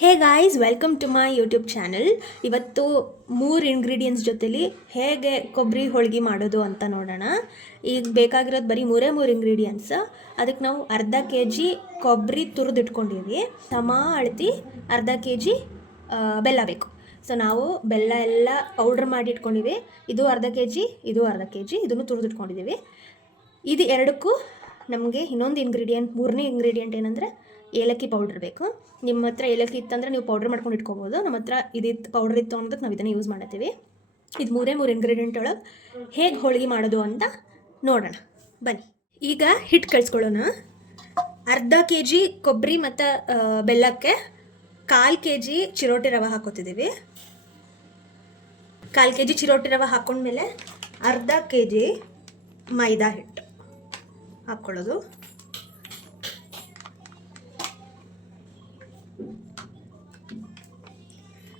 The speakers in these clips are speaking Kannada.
Hey guys, welcome to my YouTube channel. ಇವತ್ತು 3 ಇಂಗ್ರೀಡಿಯೆಂಟ್ಸ್ ಜೊತೆಲಿ ಹೇಗೆ ಕೊಬ್ಬರಿ ಹೋಳಿಗೆ ಮಾಡೋದು ಅಂತ ನೋಡೋಣ. ಈಗ ಬೇಕಾಗಿರೋದು ಬರೀ 3 ಇಂಗ್ರೀಡಿಯೆಂಟ್ಸ್. ಅದಕ್ಕೆ ನಾವು ಅರ್ಧ kg ಕೊಬ್ಬರಿ ತುರಿದಿಟ್ಕೊಂಡಿದ್ವಿ, ಸಮ ಅಳತಿ ಅರ್ಧ kg ಬೆಲ್ಲ ಬೇಕು. ಸೊ ನಾವು ಬೆಲ್ಲ ಎಲ್ಲ ಪೌಡ್ರ್ ಮಾಡಿ ಇಟ್ಕೊಂಡಿವಿ. ಇದು ಅರ್ಧ kg, ಇದು ಅರ್ಧ kg, ಇದನ್ನು ತುರಿದಿಟ್ಕೊಂಡಿದ್ದೀವಿ. ಇದು ಎರಡಕ್ಕೂ ನಮಗೆ ಇನ್ನೊಂದು ಇಂಗ್ರೀಡಿಯೆಂಟ್, 3ನೇ ಇಂಗ್ರೀಡಿಯೆಂಟ್ ಏನಂದರೆ ಏಲಕ್ಕಿ ಪೌಡ್ರ್ ಬೇಕು. ನಿಮ್ಮ ಹತ್ರ ಏಲಕ್ಕಿ ಇತ್ತಂದರೆ ನೀವು ಪೌಡ್ರ್ ಮಾಡ್ಕೊಂಡು ಇಟ್ಕೋಬೋದು. ನಮ್ಮ ಹತ್ರ ಇದಿತ್ತು ಪೌಡ್ರ್ ಇತ್ತು ಅನ್ನೋದಕ್ಕೆ ನಾವು ಇದನ್ನು ಯೂಸ್ ಮಾಡತ್ತೀವಿ. ಇದು 3 ಇಂಗ್ರೀಡಿಯೆಂಟ್ ಒಳಗೆ ಹೇಗೆ ಹೋಳಿಗೆ ಮಾಡೋದು ಅಂತ ನೋಡೋಣ ಬನ್ನಿ. ಈಗ ಹಿಟ್ಟು ಕಳಿಸ್ಕೊಳ್ಳೋಣ. ಅರ್ಧ kg ಕೊಬ್ಬರಿ ಮತ್ತು ಬೆಲ್ಲಕ್ಕೆ 1/4 kg ಚಿರೋಟಿ ರವೆ ಹಾಕೋತಿದ್ದೀವಿ. 1/4 kg ಚಿರೋಟಿ ರವೆ ಹಾಕೊಂಡ್ಮೇಲೆ ಅರ್ಧ kg ಮೈದಾ ಹಿಟ್ಟು ಹಾಕ್ಕೊಳ್ಳೋದು.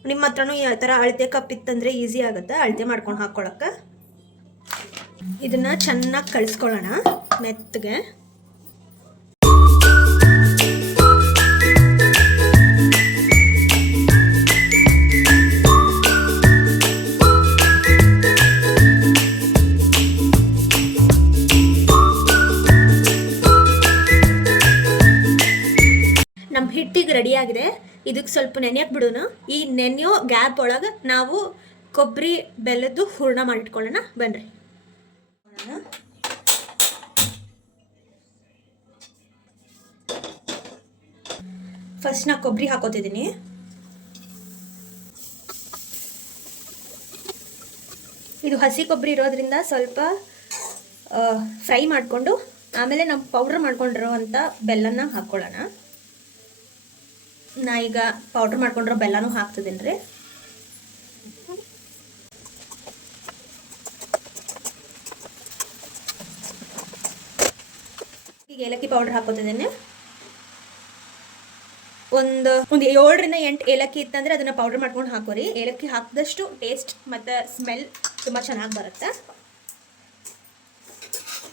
ನಿಮ್ಮ ಹತ್ರನೂ ಈ ಥರ ಅಳತೆ ಕಪ್ ಇತ್ತಂದರೆ ಈಸಿ ಆಗುತ್ತೆ ಅಳತೆ ಮಾಡ್ಕೊಂಡು ಹಾಕ್ಕೊಳಕ್ಕೆ. ಇದನ್ನು ಚೆನ್ನಾಗಿ ಕಳಿಸ್ಕೊಳ್ಳೋಣ ಮೆತ್ತಗೆ. ನಮ್ಮ ಹಿಟ್ಟಿಗೆ ರೆಡಿಯಾಗಿದೆ. ಇದಕ್ಕೆ ಸ್ವಲ್ಪ ನೆನೆಯಕ್ಕೆ ಬಿಡೋಣ. ಈ ನೆನೆಯೋ ಗ್ಯಾಪ್ ಒಳಗೆ ನಾವು ಕೊಬ್ಬರಿ ಬೆಲ್ಲದ್ದು ಹೂರ್ಣ ಮಾಡಿಟ್ಕೊಳ್ಳೋಣ ಬನ್ನಿರಿ. ಫಸ್ಟ್ ನಾ ಕೊಬ್ಬರಿ ಹಾಕೋತಿದ್ದೀನಿ. ಇದು ಹಸಿ ಕೊಬ್ಬರಿ ಇರೋದ್ರಿಂದ ಸ್ವಲ್ಪ ಫ್ರೈ ಮಾಡಿಕೊಂಡು ಆಮೇಲೆ ನಾವು ಪೌಡ್ರ್ ಮಾಡ್ಕೊಂಡಿರೋ ಅಂಥ ಬೆಲ್ಲನ ಹಾಕ್ಕೊಳ್ಳೋಣ. ನಾ ಈಗ ಪೌಡ್ರ್ ಮಾಡ್ಕೊಂಡಿರೋ ಬೆಲ್ಲನೂ ಹಾಕ್ತಿದ್ದೀನಿ ರೀ. ಈಗ ಏಲಕ್ಕಿ ಪೌಡ್ರ್ ಹಾಕೋತಿದ್ದೀನಿ. ಒಂದು 7ರಿಂದ 8 ಏಲಕ್ಕಿ ಇತ್ತಂದರೆ ಅದನ್ನು ಪೌಡ್ರ್ ಮಾಡ್ಕೊಂಡು ಹಾಕೋರಿ. ಏಲಕ್ಕಿ ಹಾಕಿದಷ್ಟು ಟೇಸ್ಟ್ ಮತ್ತು ಸ್ಮೆಲ್ ತುಂಬ ಚೆನ್ನಾಗಿ ಬರುತ್ತೆ.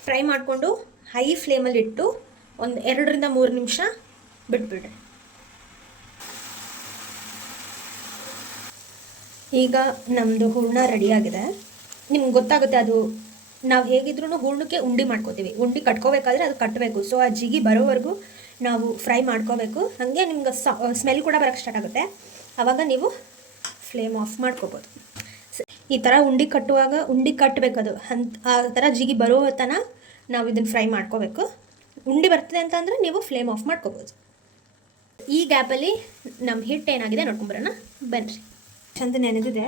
ಫ್ರೈ ಮಾಡಿಕೊಂಡು ಹೈ ಫ್ಲೇಮಲ್ಲಿ ಇಟ್ಟು ಒಂದು 2ರಿಂದ 3 ನಿಮಿಷ ಬಿಟ್ಬಿಡ್ರಿ. ಈಗ ನಮ್ಮದು ಹೂರ್ಣ ರೆಡಿಯಾಗಿದೆ. ನಿಮ್ಗೆ ಗೊತ್ತಾಗುತ್ತೆ ಅದು ನಾವು ಹೇಗಿದ್ರೂ ಹೂರ್ಣಕ್ಕೆ ಉಂಡೆ ಮಾಡ್ಕೋತೀವಿ. ಉಂಡೆ ಕಟ್ಕೋಬೇಕಾದ್ರೆ ಅದು ಕಟ್ಟಬೇಕು. ಸೊ ಆ ಜಿಗಿ ಬರೋವರೆಗೂ ನಾವು ಫ್ರೈ ಮಾಡ್ಕೋಬೇಕು. ಹಾಗೆ ನಿಮ್ಗೆ ಸ್ಮೆಲ್ ಕೂಡ ಬರೋಕ್ಕೆ ಸ್ಟಾರ್ಟ್ ಆಗುತ್ತೆ. ಆವಾಗ ನೀವು ಫ್ಲೇಮ್ ಆಫ್ ಮಾಡ್ಕೋಬೋದು. ಈ ಥರ ಉಂಡೆ ಕಟ್ಟುವಾಗ ಉಂಡೆ ಕಟ್ಟಬೇಕದು ಆ ಥರ ಜಿಗಿ ಬರೋ ತನಕ ನಾವು ಇದನ್ನು ಫ್ರೈ ಮಾಡ್ಕೋಬೇಕು. ಉಂಡೆ ಬರ್ತದೆ ಅಂತಂದರೆ ನೀವು ಫ್ಲೇಮ್ ಆಫ್ ಮಾಡ್ಕೋಬೋದು. ಈ ಗ್ಯಾಪಲ್ಲಿ ನಮ್ಮ ಹಿಟ್ಟು ಏನಾಗಿದೆ ನೋಡ್ಕೊಂಬರೋಣ ಬನ್ನಿರಿ. ಚಂದ ನೆನೆದಿದೆ.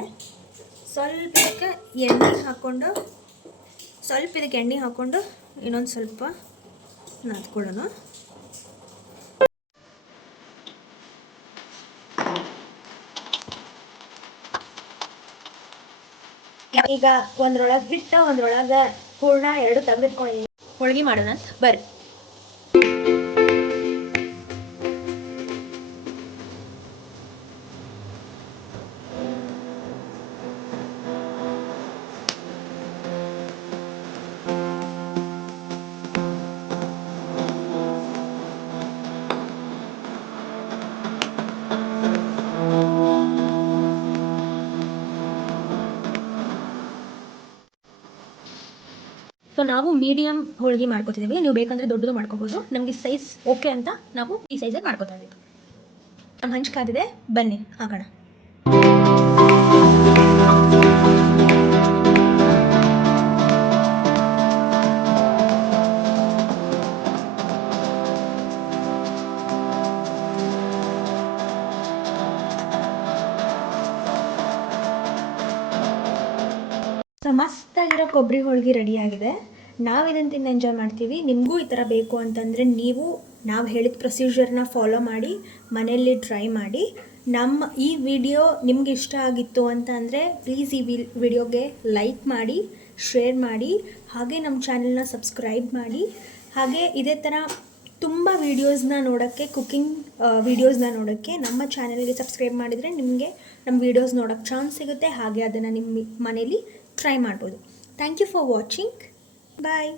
ಸ್ವಲ್ಪ ಇದಕ್ಕೆ ಎಣ್ಣೆ ಹಾಕ್ಕೊಂಡು ಇನ್ನೊಂದು ಸ್ವಲ್ಪ ನಾದ್ಕೊಳ್ಳೋಣ. ಈಗ ಒಂದ್ರೊಳಗೆ ಹಿಟ್ಟು ಒಂದ್ರೊಳಗೆ ಹೂರ್ಣ ಎರಡು ತೆಗೆದಿಟ್ಕೊಂಡು ಹೋಳಿಗೆ ಮಾಡೋಣ ಬರ್ರಿ. ಸೊ ನಾವು ಮೀಡಿಯಮ್ ಹೋಳಿಗೆ ಮಾಡ್ಕೋತಿದ್ದೀವಿ. ನೀವು ಬೇಕಂದರೆ ದೊಡ್ಡದು ಮಾಡ್ಕೋಬೋದು. ನಮಗೆ ಸೈಜ್ ಓಕೆ ಅಂತ ನಾವು ಈ ಸೈಜಲ್ಲಿ ಮಾಡ್ಕೋತಾ ಇದ್ದೀವಿ. ನಮ್ಮ ಹಂಚು ಕಾದಿದೆ, ಬನ್ನಿ ಹಾಕೋಣ. ಸೊ ಮಸ್ತಾಗಿರೋ ಕೊಬ್ಬರಿ ಹೋಳಿಗೆ ರೆಡಿಯಾಗಿದೆ. ನಾವು ಇದನ್ನು ತಿಂದು ಎಂಜಾಯ್ ಮಾಡ್ತೀವಿ. ನಿಮಗೂ ಈ ಥರ ಬೇಕು ಅಂತಂದರೆ ನಾವು ಹೇಳಿದ ಪ್ರೊಸೀಜರ್ನ ಫಾಲೋ ಮಾಡಿ ಮನೆಯಲ್ಲಿ ಟ್ರೈ ಮಾಡಿ. ನಮ್ಮ ಈ ವಿಡಿಯೋ ನಿಮ್ಗೆ ಇಷ್ಟ ಆಗಿತ್ತು ಅಂತ ಅಂದರೆ ಪ್ಲೀಸ್ ಈ ವಿಡಿಯೋಗೆ ಲೈಕ್ ಮಾಡಿ, ಶೇರ್ ಮಾಡಿ, ಹಾಗೆ ನಮ್ಮ ಚಾನೆಲ್ನ ಸಬ್ಸ್ಕ್ರೈಬ್ ಮಾಡಿ. ಹಾಗೆ ಇದೇ ಥರ ತುಂಬ ವೀಡಿಯೋಸ್ನ ನೋಡೋಕ್ಕೆ, ಕುಕ್ಕಿಂಗ್ ವೀಡಿಯೋಸ್ನ ನೋಡೋಕ್ಕೆ ನಮ್ಮ ಚಾನೆಲ್ಗೆ ಸಬ್ಸ್ಕ್ರೈಬ್ ಮಾಡಿದರೆ ನಿಮಗೆ ನಮ್ಮ ವೀಡಿಯೋಸ್ ನೋಡೋಕ್ಕೆ ಚಾನ್ಸ್ ಸಿಗುತ್ತೆ. ಹಾಗೆ ಅದನ್ನು ನಿಮ್ಮ ಮನೇಲಿ ಟ್ರೈ ಮಾಡ್ಬೋದು. Thank you for watching. Bye.